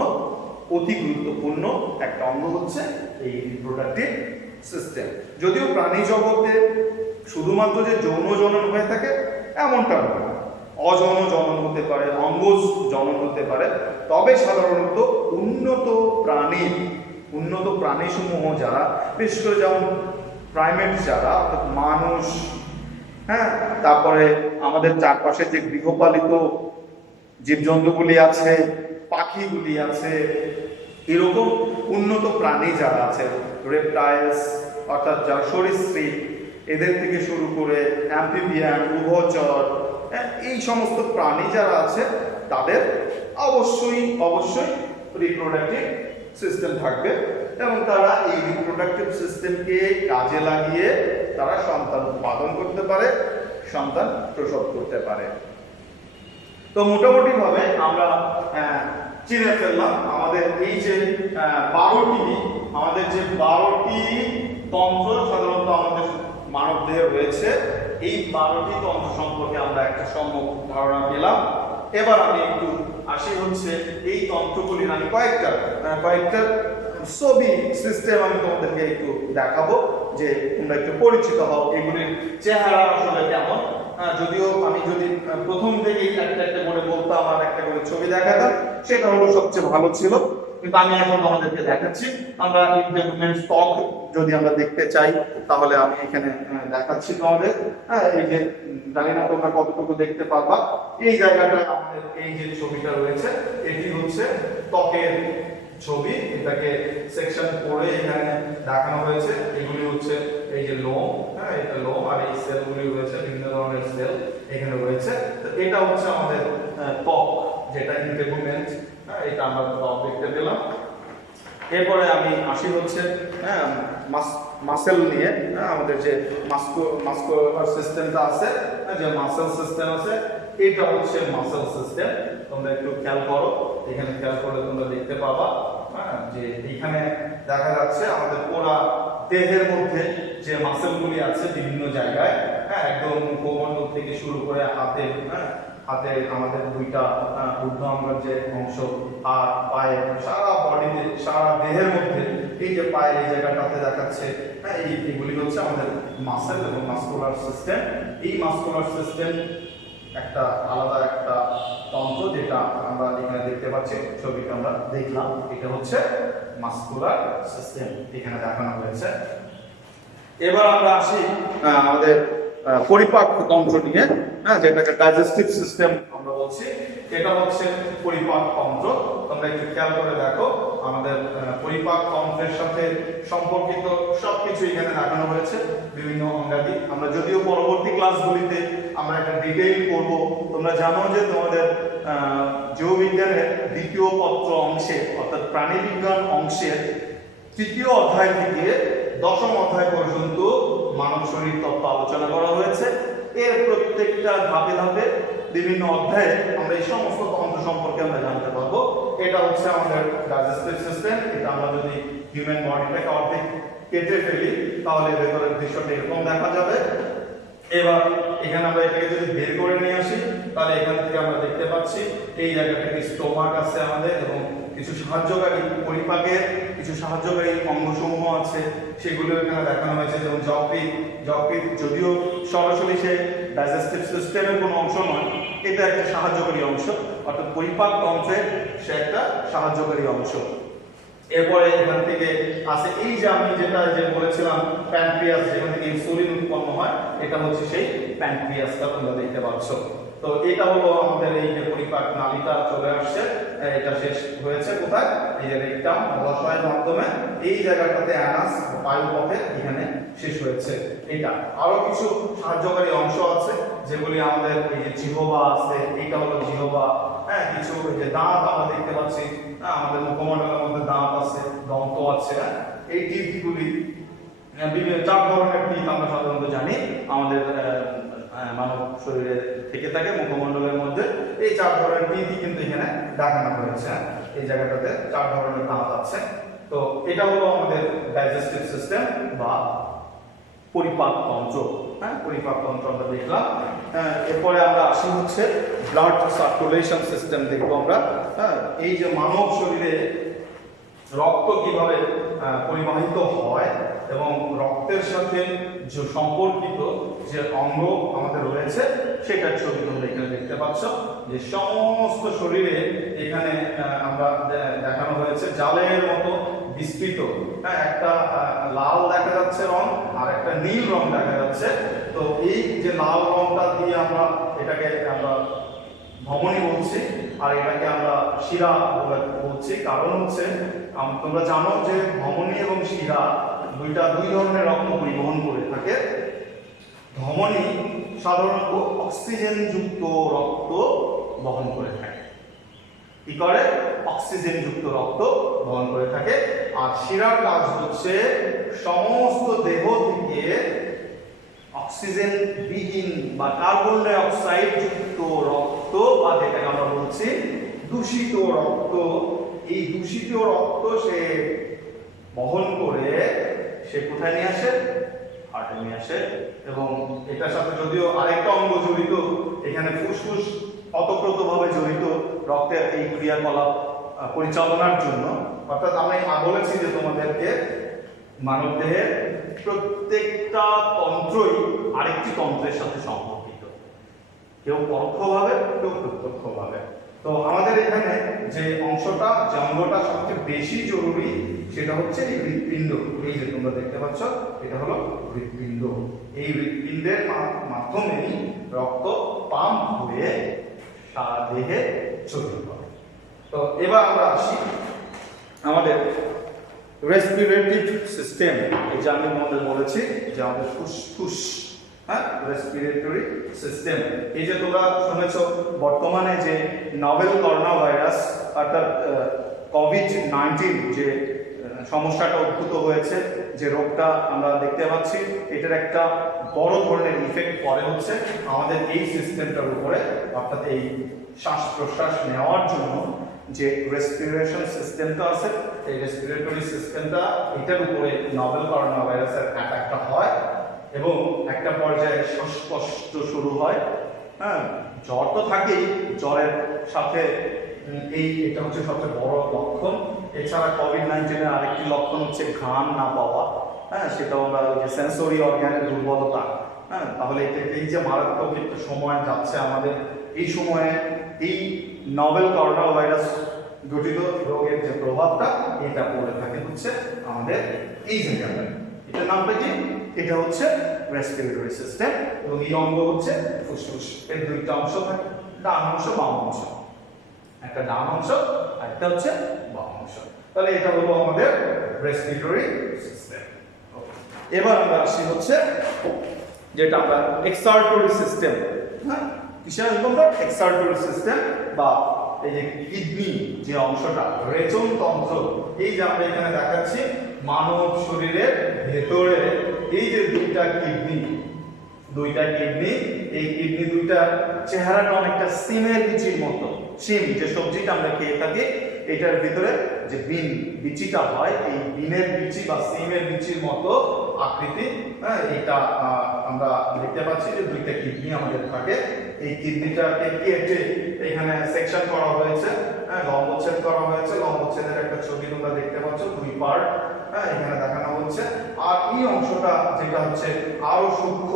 অতি গুরুত্বপূর্ণ একটা অঙ্গ হচ্ছে এই রিপ্রোডাক্টিভ সিস্টেম। যদিও প্রাণী জগতে শুধুমাত্র যে যৌন জনন হয়ে থাকে এমনটা নয়, অযৌন জনন হতে পারে, অঙ্গজ জনন হতে পারে। তবে সাধারণত উন্নত প্রাণীসমূহ যারা, বিশেষ করে যেমন প্রাইমেট যারা, অর্থাৎ মানুষ, হ্যাঁ, তারপরে আমাদের চারপাশে যে গৃহপালিত জীবজন্তুগুলি আছে, পাখিগুলি আছে, এরকম উন্নত প্রাণী যারা আছে, রেপটাইলস অর্থাৎ যারা সরীসৃপ, এদের থেকে শুরু করে অ্যাম্ফিবিয়ান, উভচর, এই সমস্ত প্রাণী যারা আছে তাদের অবশ্যই রিপ্রোডাক্টিভ সিস্টেম থাকবে এবং তারা এই রিপ্রোডাক্টিভ সিস্টেমকে কাজে লাগিয়ে তারা সন্তান উৎপাদন করতে পারে, সন্তান প্রসব করতে পারে। তো মোটামুটি ভাবে আমরা চিনে ফেললাম আমাদের এই যে 12টি তন্ত্র সাধারণত আমাদের মানব দেহে রয়েছে। এই 12টি তন্ত্র সম্পর্কে আমরা একটা সম্যক ধারণা পেলাম। এবার আমি একটু আসি হচ্ছে এই তন্ত্রগুলির আমি কয়েকটা ছবি সিস্টেম আমি তোমাদেরকে একটু দেখাবো, যে তোমরা একটু পরিচিত হও এগুলির চেহারা আসলে কেমন। যদিও আমি যদি প্রথম থেকেই একটা করে বলতাম আর একটা করে ছবি দেখাতাম সেটা হলো সবচেয়ে ভালো ছিল, কিন্তু আমি এখন তোমাদেরকে দেখাচ্ছি। আমরা ইন্টারমিডিয়েট স্টক যদি আমরা দেখতে চাই তাহলে আমি এখানে দেখাচ্ছি তোমাদের। এই যে জানি না তোমরা কতটুকু দেখতে পারবা, এই জায়গাটা আমাদের এই যে ছবিটা রয়েছে এটি হচ্ছে ত্বকের ছবি। এটাকে সেকশন করে এখানে দেখানো হয়েছে। এগুলি হচ্ছে এই যে লোম, হ্যাঁ, এটা লোম, আর এই সেলগুলি রয়েছে বিভিন্ন ধরনের সেল এখানে রয়েছে। তো এটা হচ্ছে আমাদের ত্বক, যেটা ইন্টেগুমেন্ট, এটা আমরা ত্বক দেখতে পেলাম। এরপরে আমি আসি হচ্ছে মাসেল নিয়ে। আমাদের যে মাস্কুলার সিস্টেমটা আছে, যে মাসেল সিস্টেম আছে, এটা হচ্ছে মাসেল সিস্টেম। তোমরা একটু খেয়াল করো, এখানে খেয়াল করলে তোমরা দেখতে পাবা যে এখানে দেখা যাচ্ছে আমাদের পুরো দেহের মধ্যে যে মাসেলগুলি আছে বিভিন্ন জায়গায়, একদম মুখমণ্ডল থেকে শুরু করে হাতে আমাদের দুইটা ঊর্ধ্ব অঙ্গের যে অংশ, হাত, পায়ে, সারা বডিতে, সারা দেহের মধ্যে এই যে পায়ের এই জায়গাটাতে দেখাচ্ছে, এইগুলি হচ্ছে আমাদের মাসেল এবং মাস্কুলার সিস্টেম। এই মাস্কুলার সিস্টেম একটা আলাদা একটা তন্ত্র, যেটা আমরা এখানে দেখতে পাচ্ছি, ছবিটা আমরা দেখলাম, এটা হচ্ছে মাস্কুলার সিস্টেম এখানে দেখানো হয়েছে। এবার আমরা আসি আমাদের পরিপাক তন্ত্র নিয়ে, যেটাকে ডাইজেস্টিভ সিস্টেম আমরা বলছি। এটা হচ্ছে পরিপাক তন্ত্র। তোমরা একটু খেয়াল করে দেখো, আমাদের পরিপাক তন্ত্রের সাথে সম্পর্কিত সবকিছু এখানে দেখানো হয়েছে, বিভিন্ন অঙ্গাদি। আমরা যদিও পরবর্তী ক্লাসগুলিতে আমরা একটা ডিটেইল করব। তোমরা জানো যে তোমাদের জীববিজ্ঞানের দ্বিতীয় পত্র অংশে, অর্থাৎ প্রাণীবিজ্ঞান অংশের তৃতীয় অধ্যায় থেকে 10ম অধ্যায় পর্যন্ত মানব শরীর তত্ত্ব আলোচনা করা হয়েছে। এর প্রত্যেকটা ধাপে ধাপে বিভিন্ন অধ্যায়ে আমরা এই সমস্ত তন্ত্র সম্পর্কে আমরা জানতে পারবো। এটা হচ্ছে আমাদের ডাইজেস্টিভ সিস্টেম। এটা আমরা যদি হিউম্যান বডিটাকে অর্ধেক কেটে ফেলি তাহলে ভেতরের দৃশ্যটা এরকম দেখা যাবে। এবার এখানে আমরা এটাকে যদি বের করে নিয়ে আসি তাহলে এখান থেকে আমরা দেখতে পাচ্ছি এই জায়গাটাতে স্টোমাক আছে আমাদের, এবং কিছু সাহায্যকারী পরিপাকের কিছু সাহায্যকারী অঙ্গসমূহ আছে, সেগুলো এখানে দেখানো হয়েছে। যেমন যকৃৎ যদিও সরাসরি সে ডাইজেস্টিভ সিস্টেমের কোনো অংশ নয়, এটা একটা সাহায্যকারী অংশ, অর্থাৎ পরিপাক তন্ত্রের সে একটা সাহায্যকারী অংশ। এরপরে এখান থেকে আছে এই যে আমি যেটা বলেছিলাম প্যানক্রিয়াস, যেখান থেকে ইনসুলিন উৎপন্ন হয়, এটা হচ্ছে সেই প্যানক্রিয়াসটা তোমরা দেখতে পাচ্ছ। তো এটা হলো আমাদের এই যে পরিপাক নালীটা চলে আসছে, এটা শেষ হয়েছে কোথায়? এই যে রেকটাম মলাশয়ের মাধ্যমে এই জায়গাটাতে অ্যানাস বায়ুপথে এখানে শেষ হয়েছে। এটা আরো কিছু সাহায্যকারী অংশ আছে যেগুলি আমাদের এই যে জিহ্বা আছে, এইটা হলো জিহ্বা। হ্যাঁ, কিছু যে দাঁত আমরা দেখতে পাচ্ছি, আমাদের মুখমণ্ডলের মধ্যে দাঁত আছে, দন্ত আছে। এই টিথগুলি বিভিন্ন 4 ধরনের টিথ আমরা সাধারণত জানি আমাদের মানব শরীরে থেকে থাকে মুখমণ্ডলের মধ্যে। এই 4 ধরনের টিথই কিন্তু এখানে দেখানো হয়েছে। এই জায়গাটাতে 4 ধরনের দাঁত আছে। তো এটা হলো আমাদের ডাইজেস্টিভ সিস্টেম বা পরিপাক তন্ত্র। হ্যাঁ, পরিপাক তন্ত্র আমরা দেখলাম। এরপরে আমরা আসি হচ্ছে ব্লাড সার্কুলেশন সিস্টেম দেখবো আমরা। হ্যাঁ, এই যে মানব শরীরে রক্ত কিভাবে পরিবাহিত হয় এবং রক্তের সাথে যে সম্পর্কিত যে অঙ্গ আমাদের রয়েছে সেটার ছবি তোমরা এখানে দেখতে পাচ্ছ। যে সমস্ত শরীরে এখানে আমরা দেখানো হয়েছে জালের মতো বিস্তৃত। হ্যাঁ, একটা লাল দেখা যাচ্ছে রং আর একটা নীল রং দেখা যাচ্ছে। তো এই যে লাল রংটা দিয়ে আমরা এটাকে আমরা ধমনী বলছি, আর এটাকে আমরা শিরা বলছি। কারণ হচ্ছে তোমরা জানো যে ধমনী এবং শিরা দুই ধরনের রক্ত পরিবহন করে থাকে। ধমনী সাধারণত অক্সিজেন যুক্ত রক্ত বহন করে থাকে। কি করে? অক্সিজেন যুক্ত রক্ত বহন করে থাকে। আর শিরার কাজ হচ্ছে সমস্ত দেহ থেকে অক্সিজেন বিহীন বা কার্বন ডাই অক্সাইড যুক্ত রক্ত, বা যেটাকে আমরা বলছি দূষিত রক্ত, এই দূষিত রক্ত সে বহন করে সে কোথায় নিয়ে আসে? হার্টে নিয়ে আসে। এবং এটার সাথে যদিও আরেকটা অঙ্গ জড়িত, এখানে ফুসফুস অতপ্রতভাবে জড়িত রক্তের এই ক্রিয়াকলাপ পরিচালনার জন্য। অর্থাৎ আমি বলেছি যে তোমাদেরকে মানবদেহের প্রত্যেকটা তন্ত্রই আরেকটি তন্ত্রের সাথে সম্পর্কিত, কেউ পরোক্ষভাবে কেউ প্রত্যক্ষভাবে। তো আমাদের এখানে যে অংশটা যে অঙ্গটা সবচেয়ে বেশি জরুরি সেটা হচ্ছে এই হৃৎপিণ্ড। এই যে তোমরা দেখতে পাচ্ছ এটা হলো হৃৎপিণ্ড। এই হৃৎপিণ্ডের মাধ্যমেই রক্ত পাম্প হয়ে সারা দেহে ছড়িয়ে পড়ে। তো এবার আমরা আসি আমাদের রেসপিরেটরি সিস্টেম। এই যে আমি তোমাদের বলেছি যে আমাদের ফুসফুস, হ্যাঁ, রেসপিরেটরি সিস্টেম। এই যে তোমরা শুনেছ বর্তমানে যে নভেল করোনা ভাইরাস অর্থাৎ কোভিড-19 যে সমস্যাটা উদ্ভূত হয়েছে, যে রোগটা আমরা দেখতে পাচ্ছি, এটার একটা বড় ধরনের ইফেক্ট পড়ে হচ্ছে আমাদের এই সিস্টেমটার উপরে। অর্থাৎ এই শ্বাস প্রশ্বাস নেওয়ার জন্য যে রেসপিরেশন সিস্টেমটা আছে, এই রেসপিরেটরি সিস্টেমটা এটার উপরে নভেল করোনা ভাইরাসের অ্যাটাকটা হয় এবং একটা পর্যায়ে শ্বাসকষ্ট শুরু হয়। হ্যাঁ, জ্বর তো থাকেই, জ্বরের সাথে এটা হচ্ছে সবচেয়ে বড় লক্ষণ। এছাড়া কোভিড-19 এর আরেকটি লক্ষণ হচ্ছে ঘ্রাণ না পাওয়া। হ্যাঁ, সেটাও আমরা যে সেন্সরি অর্গানের দুর্বলতা। হ্যাঁ, তাহলে এই যে মারাত্মক একটা সময় যাচ্ছে আমাদের, এই সময়ে এই নভেল করোনা ভাইরাস ঘটিত রোগের যে প্রভাবটা এটা পড়ে থাকে হচ্ছে আমাদের এই জায়গাটা। এটার নামটা কি? এটা হচ্ছে রেসপিরেটরি সিস্টেম। এবং এই অঙ্গ হচ্ছে ফুসফুস। এর দুইটা অংশ থাকে, ডান অংশ বাম অংশ। একটা ডান অংশ আর একটা হচ্ছে বাম অংশ। তাহলে এটা হলো আমাদের রেসপিরেটরি সিস্টেম। এবার আমরা আসি হচ্ছে যেটা আমরা এক্সালটরি সিস্টেম। হ্যাঁ, কিসের আমরা এক্সালটরি সিস্টেম বা এই যে কিডনি যে অংশটা, রেচন তন্ত্র। এই যে আমরা এখানে দেখাচ্ছি মানব শরীরের ভেতরে এই যে দুইটা কিডনি, এই কিডনি দুইটা চেহারাটা অনেকটা সিমের বিচির মতো। সিম যে সবজিটা আমরা খেয়ে থাকি, এটার ভিতরে যে বিচিটা হয়, এই বিনের বিচি বা সিমের বিচির মতো আকৃতি। হ্যাঁ, এটা আমরা দেখতে পাচ্ছি যে দুইটা কিডনি আমাদের থাকে। এই কিডনিটাকে কেটে এখানে সেকশন করা হয়েছে, হ্যাঁ, লম্বচ্ছেদ করা হয়েছে। লম্বচ্ছেদের একটা ছবি তোমরা দেখতে পাচ্ছ, দুই পার্ট হ্যাঁ এখানে দেখানো হচ্ছে। আর এই অংশটা যেটা হচ্ছে আরো সূক্ষ্ম,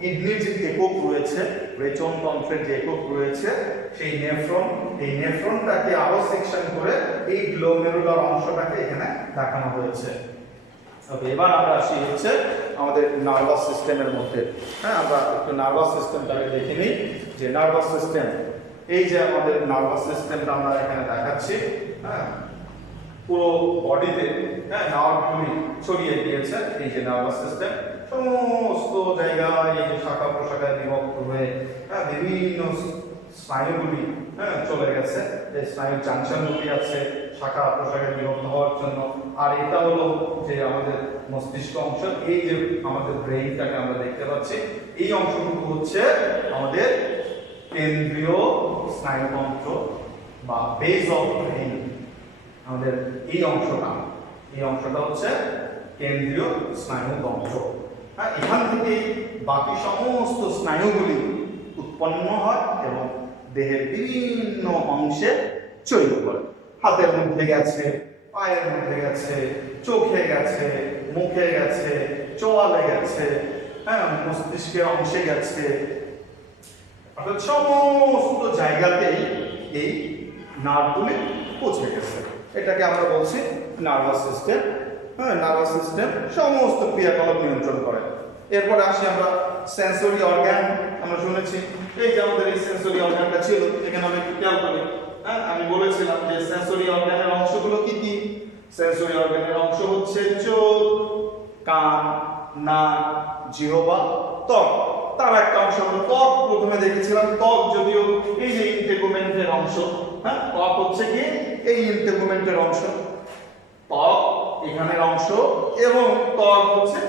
কিডনির যে একক রয়েছে, রেচনতন্ত্রের যে একক রয়েছে, সেই নেফ্রন, এই নেফ্রনটাকে আরো সেকশন করে এই গ্লোমেরুলার অংশটাকে এখানে দেখানো হয়েছে। ওকে, এবার আমরা আসি হচ্ছে আমাদের নার্ভাস সিস্টেমের মধ্যে। হ্যাঁ, আমরা একটু নার্ভাস সিস্টেমটাকে দেখে নিই যে নার্ভাস সিস্টেম, এই যে আমাদের নার্ভাস সিস্টেমটা আমরা এখানে দেখাচ্ছি। হ্যাঁ, পুরো বডিতে হ্যাঁ নার্ভগুলি ছড়িয়ে দিয়েছে। এই যে নার্ভাস সিস্টেম সমস্ত জায়গায় এই যে শাখা প্রশাখায় বিভক্ত হয়ে হ্যাঁ বিভিন্ন স্নায়ুগুলি হ্যাঁ চলে গেছে। এই স্নায়ু জাংশনগুলি আছে শাখা প্রশাখায় বিভক্ত হওয়ার জন্য। আর এটা হলো যে আমাদের মস্তিষ্ক অংশ। এই যে আমাদের ব্রেইনটাকে আমরা দেখতে পাচ্ছি, এই অংশটুকু হচ্ছে আমাদের কেন্দ্রীয় স্নায়ুতন্ত্র বা বেস অফ ব্রেইন। আমাদের এই অংশটা হচ্ছে কেন্দ্রীয় স্নায়ুতন্ত্র। হ্যাঁ, এখান থেকে বাকি সমস্ত স্নায়ুগুলি উৎপন্ন হয় এবং দেহের বিভিন্ন অংশে চলে করে। হাতের মধ্যে গেছে, পায়ের মধ্যে গেছে, চোখে গেছে, মুখে গেছে, চোয়ালে গেছে, হ্যাঁ মস্তিষ্কের অংশে গেছে। অর্থাৎ সমস্ত জায়গাতেই এই নার্ভগুলি পৌঁছে গেছে। এটাকে আমরা বলছি নার্ভাস সিস্টেম। হ্যাঁ, নার্ভাস সিস্টেম সমস্ত ক্রিয়াকলাপ নিয়ন্ত্রণ করে। এরপরে আসি আমরা সেন্সরি অর্গান। আমরা শুনেছি এই যে আমাদের এই সেন্সরি অর্গানটা ছিল, এখানে আমরা একটু খেয়াল করি। হ্যাঁ, আমি বলেছিলাম যে সেন্সরি অর্গানের অংশগুলো কি কি। সেন্সরি অর্গানের অংশ হচ্ছে চোখ, কান, নাক, জিহ্বা, ত্বক। তার একটা অংশ হলো ত্বক। প্রথমে দেখেছিলাম ত্বক যদিও এই যে ইন্টেগুমেন্টের অংশ। হ্যাঁ, ত্বক হচ্ছে কি এই ইন্টেগুমেন্টের অংশ, ত্বক এখানের অংশ, এবং ত্বক হচ্ছে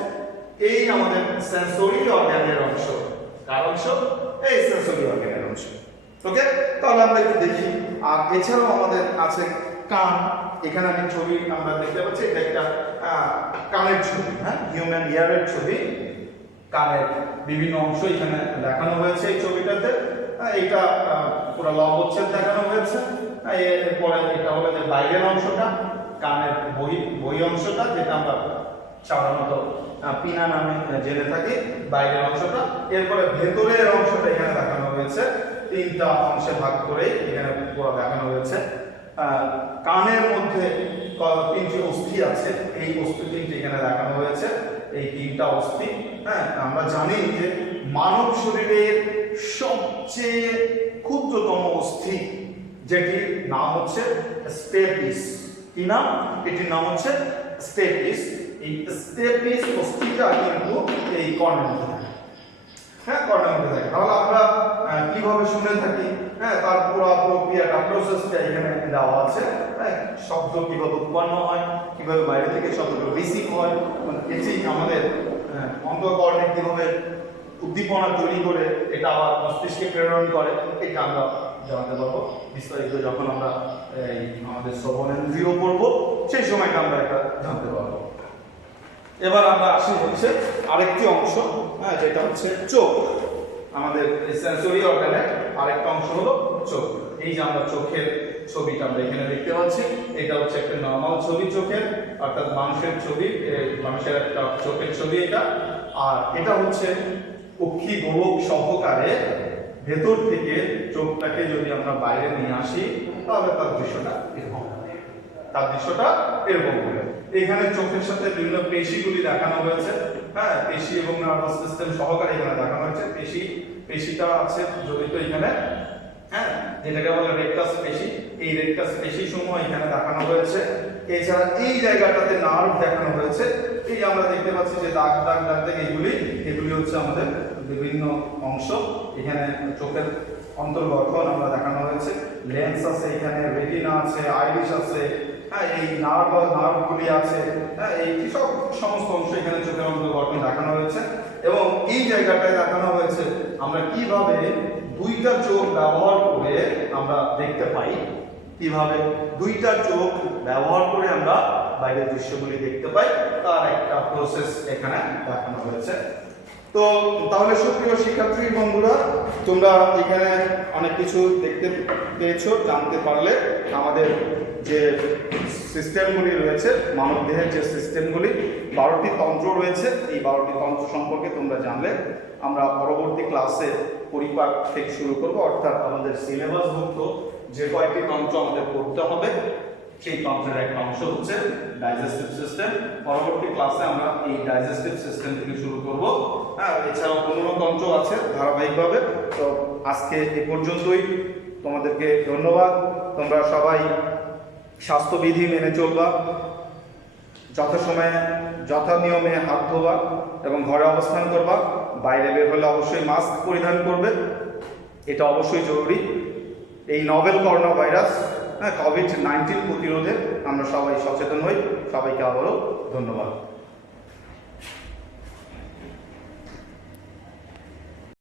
এই আমাদের সেন্সরি অর্গানের অংশ। কার অংশ? এই সেন্সরি অর্গানের অংশ। ওকে, তাহলে আমরা একটু দেখি। আর এছাড়াও আমাদের আছে কান। এখানে আমি ছবি আমরা দেখতে পাচ্ছি, এটা একটা কানের ছবি। হ্যাঁ, হিউম্যান ইয়ারের ছবি। কানের বিভিন্ন অংশ এখানে দেখানো হয়েছে এই ছবিটাতে। এটা পুরো লম্বচ্ছেদ দেখানো হয়েছে। এরপরে এটা হলো যে বাইরের অংশটা, কানের বহি অংশটা, যেটা আমরা সাধারণত পিনা নামে জেনে থাকি, বাইরের অংশটা। এরপরে ভেতরের অংশটা এখানে দেখানো হয়েছে, তিনটা অংশে ভাগ করে এখানে পুরো দেখানো হয়েছে। কানের মধ্যে তিনটি অস্থি আছে, এই অস্থি তিনটি এখানে দেখানো হয়েছে। এই তিনটা অস্থি, হ্যাঁ আমরা জানি যে মানব শরীরের সবচেয়ে ক্ষুদ্রতম অস্থি, যেটির নাম হচ্ছে স্টেপিস। কি নাম? এটির নাম হচ্ছে স্টেপিস। এই স্টেপিস অস্থিটা কিন্তু এই কর্ণের মধ্যে থাকে। হ্যাঁ, কর্ণের মধ্যে থাকে। তাহলে আমরা কিভাবে শুনে থাকি, হ্যাঁ তার পুরো প্রক্রিয়াটা, প্রসেসটা এখানে দেওয়া আছে। হ্যাঁ, শব্দ কিভাবে উৎপন্ন হয়, কিভাবে বাইরে থেকে শব্দগুলো রিসিভ হয়, মানে এটি আমাদের অন্তঃকর্ণে কিভাবে উদ্দীপনা তৈরি করে এটা আবার মস্তিষ্কে প্রেরণ করে, এটা আমরা জানতে পারবো বিস্তারিত যখন আমরা আমাদের শ্রবণেন্দ্রিয় পড়বো, সেই সময়টা আমরা এটা জানতে পারবো। এবার আমরা আসি হচ্ছে আরেকটি অংশ, হ্যাঁ যেটা হচ্ছে চোখ। আমাদের সেন্সরি অর্গানের আরেকটা অংশ হলো চোখ। এই যে আমরা চোখের ছবিটা আমরা এখানে দেখতে পাচ্ছি, এটা হচ্ছে একটা নরমাল ছবি চোখের, অর্থাৎ মানুষের ছবি, মানুষের একটা চোখের ছবি এটা। আর এটা হচ্ছে অক্ষি গোলক সহকারে ভেতর থেকে চোখটাকে যদি আমরা বাইরে নিয়ে আসি, তাহলে তার দৃশ্যটা এরকম হবে। এখানে চোখের সাথে বিভিন্ন পেশিগুলি দেখানো হয়েছে। হ্যাঁ, পেশি এবং নার্ভাস সিস্টেম সহকারে এখানে দেখানো হয়েছে। পেশিটা আছে জড়িত এখানে, হ্যাঁ যেটাকে বলে রেকটাস পেশি। এই রেকটাস পেশি সমূহ এখানে দেখানো হয়েছে। এছাড়া এই জায়গাটাতে নার্ভ দেখানো হয়েছে। এই যে আমরা দেখতে পাচ্ছি যে দাগ দাগ দাগ দাগ এগুলি হচ্ছে আমাদের বিভিন্ন অংশ। এখানে চোখের অন্তর্গঠন আমরা দেখানো হয়েছে। লেন্স আছে এখানে, রেটিনা আছে, আইরিশ আছে, হ্যাঁ এই নার্ভগুলি আছে। হ্যাঁ, এই সব সমস্ত অংশ এখানে চোখের অন্তর্গঠন দেখানো হয়েছে। এবং এই জায়গাটায় দেখানো হয়েছে আমরা কিভাবে দুইটা চোখ ব্যবহার করে আমরা দেখতে পাই, কিভাবে দুইটা চোখ ব্যবহার করে আমরা বাইরের দৃশ্যগুলি দেখতে পাই তার একটা প্রসেস এখানে দেখানো হয়েছে। তো তাহলে সুপ্রিয় শিক্ষার্থী বন্ধুরা, তোমরা এখানে অনেক কিছু দেখতে পেয়েছো, জানতে পারলে আমাদের যে সিস্টেমগুলি রয়েছে, মানবদেহের যে সিস্টেমগুলি 12টি তন্ত্র রয়েছে, এই 12টি তন্ত্র সম্পর্কে তোমরা জানলে। আমরা পরবর্তী ক্লাসে পরিপাক থেকে শুরু করব, অর্থাৎ আমাদের সিলেবাসভুক্ত যে কয়েকটি তন্ত্র আমাদের পড়তে হবে সেই তন্ত্রের একটা অংশ হচ্ছে ডাইজেস্টিভ সিস্টেম। পরবর্তী ক্লাসে আমরা এই ডাইজেস্টিভ সিস্টেম থেকে শুরু করব। হ্যাঁ, এছাড়াও তন্ত্র আছে ধারাবাহিকভাবে। তো আজকে এ পর্যন্তই, তোমাদেরকে ধন্যবাদ। তোমরা সবাই স্বাস্থ্যবিধি মেনে চলবা, যথাসময়ে যথা নিয়মে হাত ধোবা এবং ঘরে অবস্থান করবা। বাইরে বের হলে অবশ্যই মাস্ক পরিধান করবে, এটা অবশ্যই জরুরি। এই নভেল করোনা ভাইরাস কোভিড-19 প্রতিরোধে আমরা সবাই সচেতন হই। সবাইকে আবারও ধন্যবাদ।